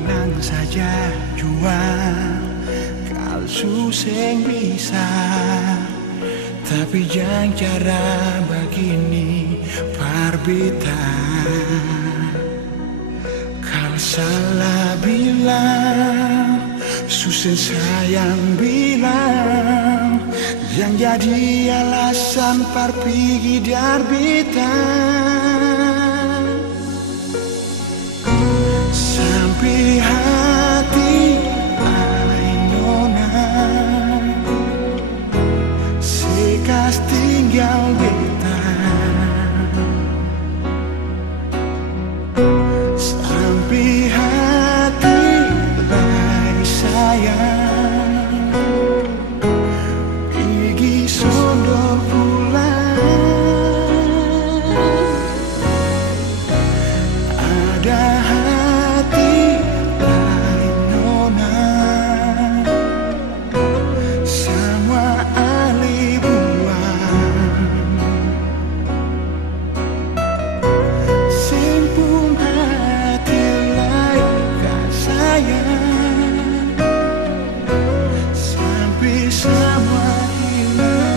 bilang saja jua kal suseng bisa, tapi jangan cara begini parbita. Kal salah bilang, suseng sayang bilang, yang jadi alasan par pergi darbita. Sampai hati ai nona sekas tinggal beta. Sampai hati lai sayang pergi sondor pulang. Ada hati lain nona, semua alih buang. Simpung hati lain kak sayang, sampai semua hilang.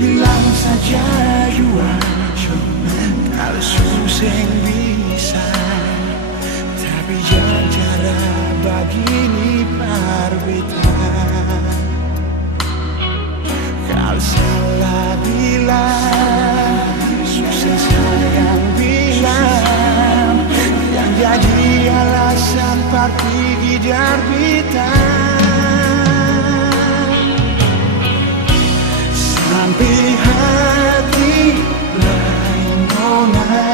Bilang saja jua kalau suseng bisa, tapi jangan cara begini parbita. Kalau salah bilang, suseng sayang bilang, yang jadi alasan par pergi darbita. Sampai hati lain nona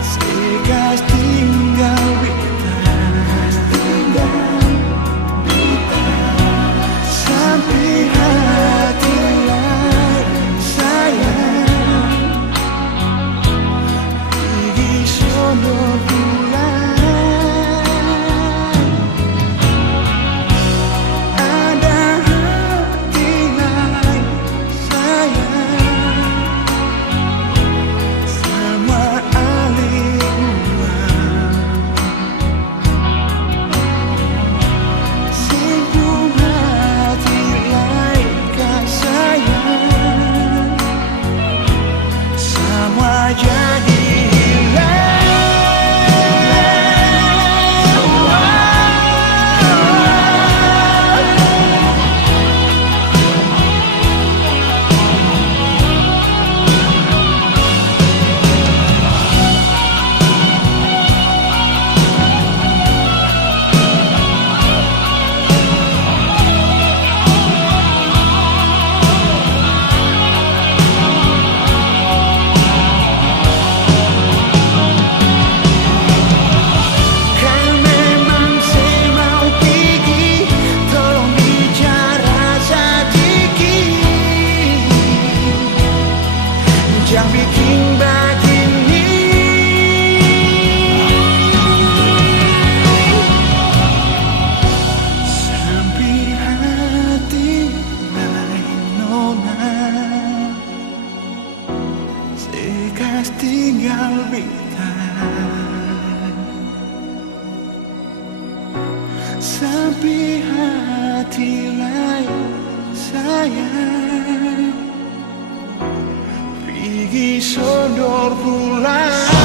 sekas tinggal beta. Sampai hati lain sayang pergi sono pulang. Yang bikin begini, sampai hati lain nona sekas tinggal beta. Sampai hati lain sayang pergi sondor pulang.